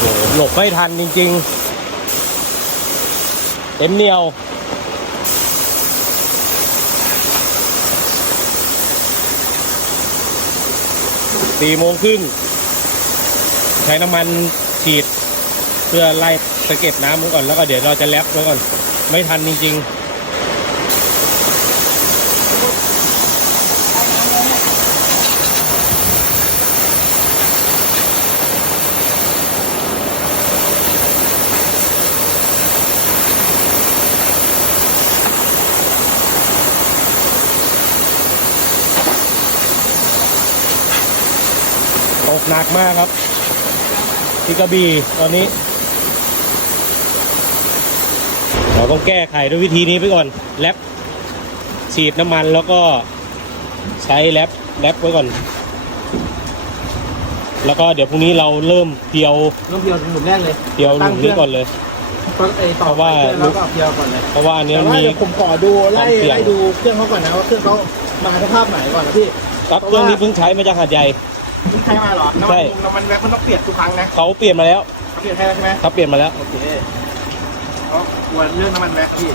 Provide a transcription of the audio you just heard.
หหลบไม่ทันจริงๆ เต็มเหนียว สี่โมงครึ่ง ใช้น้ำมันฉีด เพื่อไล่สะเก็ดน้ำมันก่อนแล้วก็เดี๋ยวเราจะแลบไว้ก่อน ไม่ทันจริง ๆ กหนักมากครับที่กระบี่ตอนนี้ เราต้องแก้ไขด้วยวิธีนี้ไปก่อนแรปฉีดน้ำมันแล้วก็ใช้แรปแรปไว้ก่อน แล้วก็เดี๋ยวพรุ่งนี้เราเริ่มเพียวต้องเพียวหนุ่มแรกเลยเพียวหนุ่มนี้ก่อนเลยตอนไอ้ต่อเพราะว่าไปแล้วก็เพียวก่อนเลยเพราะว่าอันนี้แต่มันว่ามีเดี๋ยวผมขอดูไล่ความเสี่ยงไล่ดูเครื่องเขาก่อนนะว่าเครื่องเขามาสภาพไหนก่อนนะพี่ครับเครื่องนี้เพิ่งใช้มาจากหาดใหญ่เพิ่ง ใช้มาเหรอน้ำใช่มันน้ำมันแว็กมันต้องเปลี่ยนทุกครั้งนะเขาเปลี่ยนมาแล้วเปลี่ยนให้แล้วใช่ไหมเขาเปลี่ยนมาแล้ว โอเคเพราะกลัวเรื่องน้ำมันแว็กพี่